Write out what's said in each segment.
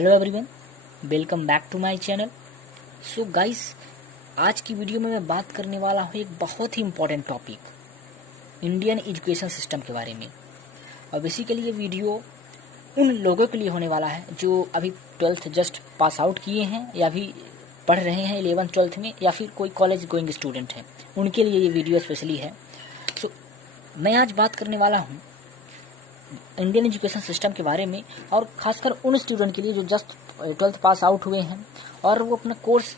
Hello everyone, welcome back to my channel. So guys, आज की video में मैं बात करने वाला हूँ एक बहुत ही important topic, Indian education system के बारे में। और बेसिकली ये वीडियो उन लोगों के लिए होने वाला है जो अभी 12th जस्ट पास आउट किए हैं या अभी पढ़ रहे हैं 11th 12th में, या फिर कोई कॉलेज गोइंग स्टूडेंट है, उनके लिए ये वीडियो स्पेशली है। सो मैं आज बात करने वाला हूँ इंडियन एजुकेशन सिस्टम के बारे में, और खासकर उन स्टूडेंट के लिए जो जस्ट 12th पास आउट हुए हैं और वो अपना कोर्स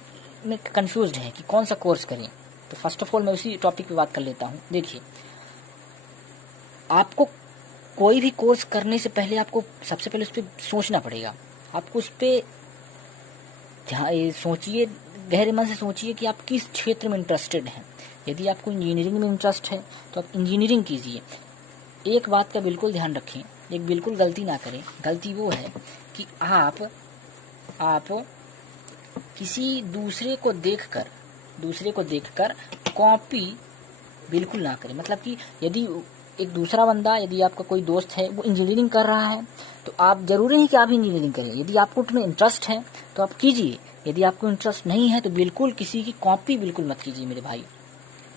में कंफ्यूज्ड हैं कि कौन सा कोर्स करें। तो फर्स्ट ऑफ ऑल मैं उसी टॉपिक पे बात कर लेता हूँ। देखिए, आपको कोई भी कोर्स करने से पहले आपको सबसे पहले उस पर सोचना पड़ेगा। आपको उस पर सोचिए, गहरे मन से सोचिए कि आप किस क्षेत्र में इंटरेस्टेड हैं। यदि आपको इंजीनियरिंग में इंटरेस्ट है तो आप इंजीनियरिंग कीजिए। एक बात का बिल्कुल ध्यान रखें, एक बिल्कुल गलती ना करें। गलती वो है कि आप किसी दूसरे को देखकर कॉपी बिल्कुल ना करें। मतलब कि यदि एक दूसरा बंदा, यदि आपका कोई दोस्त है वो इंजीनियरिंग कर रहा है तो आप जरूरी नहीं कि आप इंजीनियरिंग करें। यदि आपको उसमें इंटरेस्ट है तो आप कीजिए, यदि आपको इंटरेस्ट नहीं है तो बिल्कुल किसी की कॉपी बिल्कुल मत कीजिए मेरे भाई,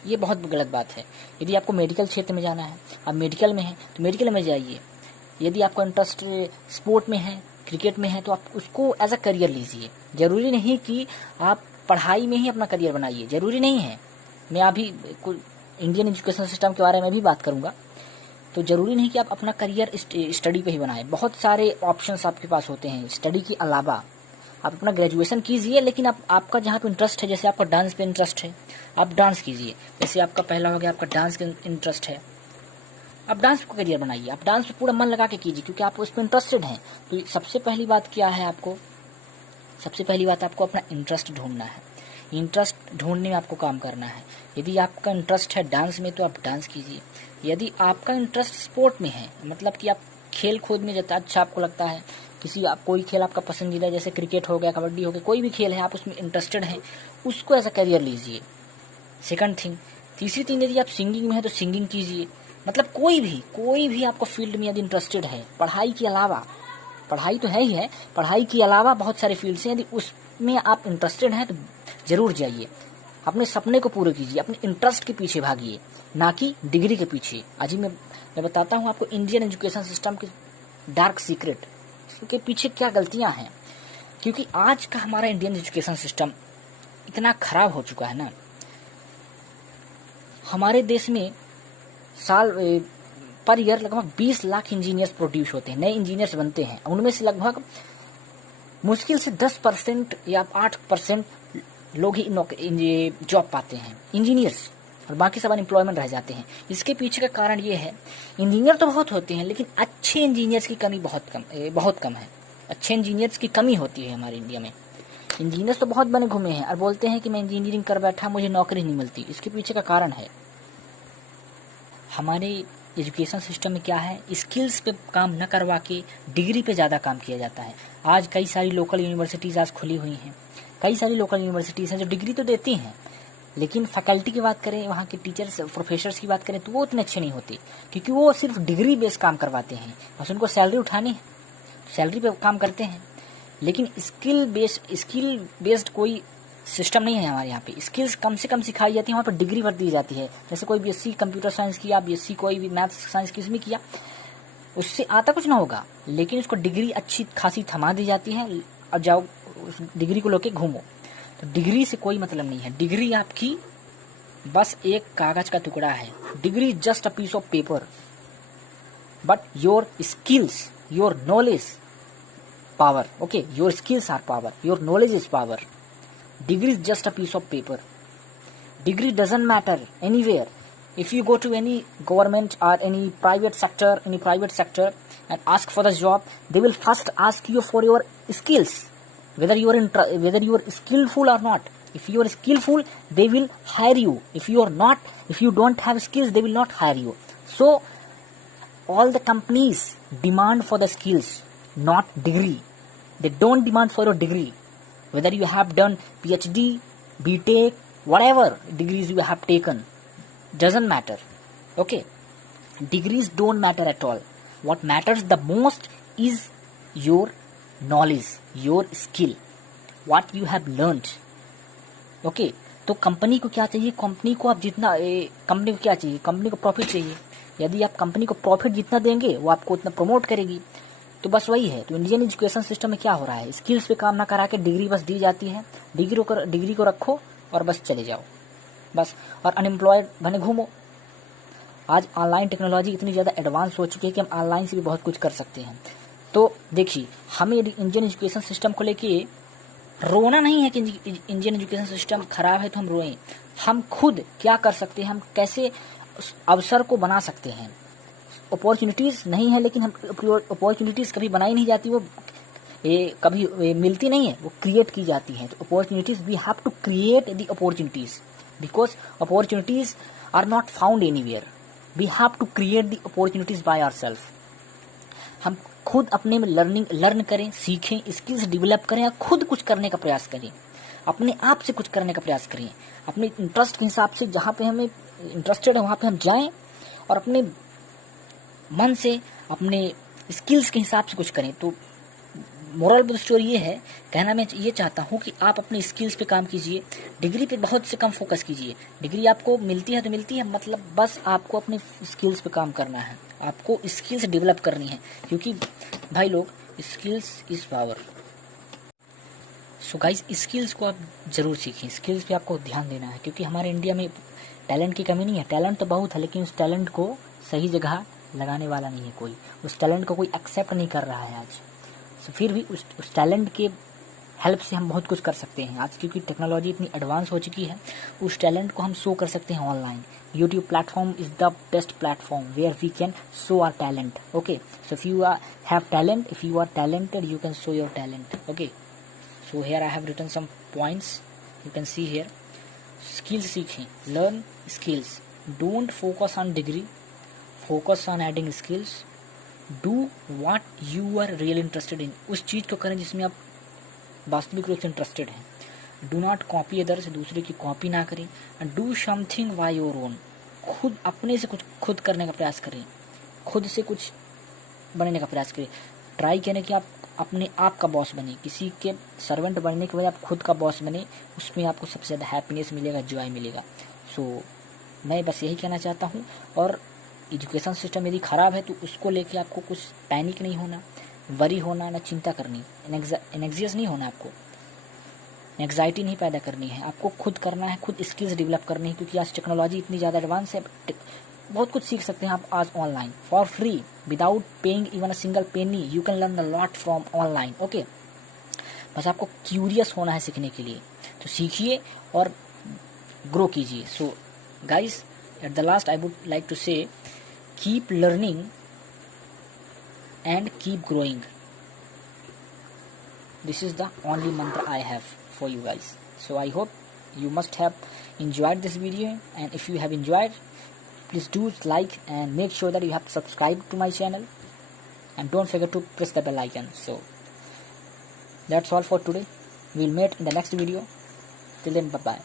ये बहुत गलत बात है। यदि आपको मेडिकल क्षेत्र में जाना है, आप मेडिकल में हैं तो मेडिकल में जाइए। यदि आपका इंटरेस्ट स्पोर्ट में है, क्रिकेट में है, तो आप उसको एज अ करियर लीजिए। जरूरी नहीं कि आप पढ़ाई में ही अपना करियर बनाइए, जरूरी नहीं है। मैं अभी इंडियन एजुकेशन सिस्टम के बारे में भी बात करूंगा। तो जरूरी नहीं कि आप अपना करियर स्टडी पे ही बनाएं। बहुत सारे ऑप्शंस आपके पास होते हैं स्टडी के अलावा। आप अपना ग्रेजुएशन कीजिए, लेकिन आपका जहाँ पे इंटरेस्ट है, जैसे आपका डांस पे इंटरेस्ट है, आप डांस कीजिए। जैसे आपका पहला हो गया, आपका डांस का इंटरेस्ट है, आप डांस को करियर बनाइए। आप डांस पे पूरा मन लगा के कीजिए क्योंकि आप उसमें इंटरेस्टेड हैं। तो सबसे पहली बात क्या है, सबसे पहली बात आपको अपना इंटरेस्ट ढूंढना है। इंटरेस्ट ढूंढने में आपको काम करना है। यदि आपका इंटरेस्ट है डांस में तो आप डांस कीजिए। यदि आपका इंटरेस्ट स्पोर्ट में है, मतलब कि आप खेल कूद में जितना अच्छा आपको लगता है, कोई खेल आपका पसंदीदा, जैसे क्रिकेट हो गया, कबड्डी हो गया, कोई भी खेल है, आप उसमें इंटरेस्टेड हैं, उसको एज अ करियर लीजिए। Second thing. तीसरी थिंग, यदि आप सिंगिंग में है तो सिंगिंग कीजिए। मतलब कोई भी आपको फील्ड में यदि इंटरेस्टेड है, पढ़ाई के अलावा, पढ़ाई तो है ही है, पढ़ाई के अलावा बहुत सारे फील्ड्स हैं, यदि उसमें आप इंटरेस्टेड हैं तो जरूर जाइए। अपने सपने को पूरे कीजिए, अपने इंटरेस्ट के पीछे भागिए, ना कि डिग्री के पीछे। आज ही मैं बताता हूँ आपको इंडियन एजुकेशन सिस्टम के डार्क सीक्रेट, इसके पीछे क्या गलतियां हैं। क्योंकि आज का हमारा इंडियन एजुकेशन सिस्टम इतना खराब हो चुका है ना। हमारे देश में पर ईयर लगभग 20 लाख इंजीनियर्स प्रोड्यूस होते हैं, नए इंजीनियर्स बनते हैं। उनमें से लगभग मुश्किल से 10% या 8% लोग ही जॉब पाते हैं, इंजीनियर्स, और बाकी सब अनएम्प्लॉयमेंट रह जाते हैं। इसके पीछे का कारण ये है, इंजीनियर तो बहुत होते हैं लेकिन अच्छे इंजीनियर्स की कमी बहुत कम है। अच्छे इंजीनियर्स की कमी होती है हमारे इंडिया में। इंजीनियर्स तो बहुत बने घूमे हैं और बोलते हैं कि मैं इंजीनियरिंग कर बैठा, मुझे नौकरी नहीं मिलती। इसके पीछे का कारण है, हमारे एजुकेशन सिस्टम में क्या है, स्किल्स पे काम न करवा के डिग्री पे ज़्यादा काम किया जाता है। आज कई सारी लोकल यूनिवर्सिटीज़ आज खुली हुई हैं, कई सारी लोकल यूनिवर्सिटीज़ हैं जो डिग्री तो देती हैं, लेकिन फैकल्टी की बात करें, वहाँ के टीचर्स प्रोफेसर्स की बात करें तो वो उतने अच्छे नहीं होते, क्योंकि वो सिर्फ डिग्री बेस्ड काम करवाते हैं। बस उनको सैलरी उठानी है, सैलरी पे काम करते हैं। लेकिन स्किल बेस्ड कोई सिस्टम नहीं है हमारे यहाँ पे। स्किल्स कम से कम सिखाई जाती है, वहाँ पर डिग्री भर दी जाती है। जैसे कोई बीएससी कंप्यूटर साइंस किया, बीएससी कोई भी मैथ्स साइंस किस में किया, उससे आता कुछ ना होगा, लेकिन उसको डिग्री अच्छी खासी थमा दी जाती है और जाओ उस डिग्री को लेके घूमो। तो डिग्री से कोई मतलब नहीं है। डिग्री आपकी बस एक कागज का टुकड़ा है। Degree is just a piece of paper, but your skills, your knowledge power. Okay, your skills are power, your knowledge is power. Degree is just a piece of paper. Degree doesn't matter anywhere. If you go to any government or any private sector and ask for the job, they will first ask you for your skills, whether you are skillful or not. If you are skillful, they will hire you. If you don't have skills, they will not hire you. So all the companies demand for the skills, not degree. They don't demand for your degree. Whether you have done PhD, BTech, whatever degrees you have taken, doesn't matter. Okay, degrees don't matter at all. What matters the most is your knowledge, your skill, what you have learned. Okay, तो company को क्या चाहिए? Company को आप जितना company को क्या चाहिए? कंपनी को प्रॉफिट चाहिए। यदि आप कंपनी को प्रॉफिट जितना देंगे वो आपको उतना प्रमोट करेगी। तो बस वही है। तो इंडियन एजुकेशन सिस्टम में क्या हो रहा है? स्किल्स पे काम ना करा के डिग्री बस दी जाती है। डिग्री को रखो और बस चले जाओ बस, और अनएम्प्लॉयड बने घूमो। आज ऑनलाइन टेक्नोलॉजी इतनी ज़्यादा एडवांस हो चुकी है कि हम ऑनलाइन से भी बहुत कुछ कर सकते हैं। तो देखिए, हमें इंडियन एजुकेशन सिस्टम को लेके रोना नहीं है कि इंडियन एजुकेशन सिस्टम खराब है तो हम रोएं। हम खुद क्या कर सकते हैं, हम कैसे उस अवसर को बना सकते हैं। अपॉर्चुनिटीज़ नहीं है, लेकिन हम अपॉर्चुनिटीज़ कभी बनाई नहीं जाती, वो कभी मिलती नहीं है, वो क्रिएट की जाती हैं। तो opportunities, we have to create the opportunities, because opportunities are not found anywhere. We have to create the opportunities by ourself. हम खुद अपने में लर्न करें, सीखें, स्किल्स डेवलप करें, या खुद कुछ करने का प्रयास करें, अपने आप से कुछ करने का प्रयास करें। अपने इंटरेस्ट के हिसाब से जहाँ पे हमें इंटरेस्टेड है वहाँ पे हम जाएं, और अपने मन से, अपने स्किल्स के हिसाब से कुछ करें। तो मोरल ऑफ द स्टोरी ये है, कहना मैं ये चाहता हूँ कि आप अपने स्किल्स पे काम कीजिए, डिग्री पे बहुत से कम फोकस कीजिए। डिग्री आपको मिलती है तो मिलती है, मतलब बस आपको अपने स्किल्स पे काम करना है, आपको स्किल्स डेवलप करनी है, क्योंकि भाई लोग, skills is power. So guys, skills को आप ज़रूर सीखें, स्किल्स पे आपको ध्यान देना है, क्योंकि हमारे इंडिया में टैलेंट की कमी नहीं है। टैलेंट तो बहुत है, लेकिन उस टैलेंट को सही जगह लगाने वाला नहीं है कोई, उस टैलेंट को कोई एक्सेप्ट नहीं कर रहा है आज। तो फिर भी उस टैलेंट के हेल्प से हम बहुत कुछ कर सकते हैं आज, क्योंकि टेक्नोलॉजी इतनी एडवांस हो चुकी है। उस टैलेंट को हम शो कर सकते हैं online. YouTube platform is the best platform where we can show our talent. Okay, so if you have talent, if you are talented, you can show your talent. Okay, so here I have written some points, you can see here. Skills सीखें, learn skills, don't focus on degree, focus on adding skills. Do what you are real interested in, उस चीज़ को करें जिसमें आप वास्तविक रूप से इंटरेस्टेड हैं। डू नॉट कॉपी अदर्स, दूसरे की कॉपी ना करें। And do something by your own, खुद अपने से कुछ खुद करने का प्रयास करें, खुद से कुछ बनने का प्रयास करें। ट्राई करें कि आप अपने आप का बॉस बने, किसी के सर्वेंट बनने के बजाय आप खुद का बॉस बने, उसमें आपको सबसे ज़्यादा हैप्पीनेस मिलेगा, जॉय मिलेगा। सो मैं बस यही कहना चाहता हूँ। और एजुकेशन सिस्टम यदि ख़राब है तो उसको लेके आपको कुछ पैनिक नहीं होना, वरी होना, ना चिंता करनी, एनेक्सियस नहीं होना, आपको एंग्जाइटी नहीं पैदा करनी है। आपको खुद करना है, खुद स्किल्स डेवलप करनी है, क्योंकि आज टेक्नोलॉजी इतनी ज़्यादा एडवांस है। बहुत कुछ सीख सकते हैं आप आज online for free, without paying even a single penny. You can learn a lot from online. Okay, बस आपको क्यूरियस होना है सीखने के लिए, तो सीखिए और ग्रो कीजिए। So guys, at the last I would like to say, keep learning and keep growing. This is the only mantra I have for you guys. So I hope you must have enjoyed this video, and if you have enjoyed, please do like and make sure that you have subscribed to my channel, and don't forget to press the bell icon. So that's all for today. We'll meet in the next video. Till then, bye bye.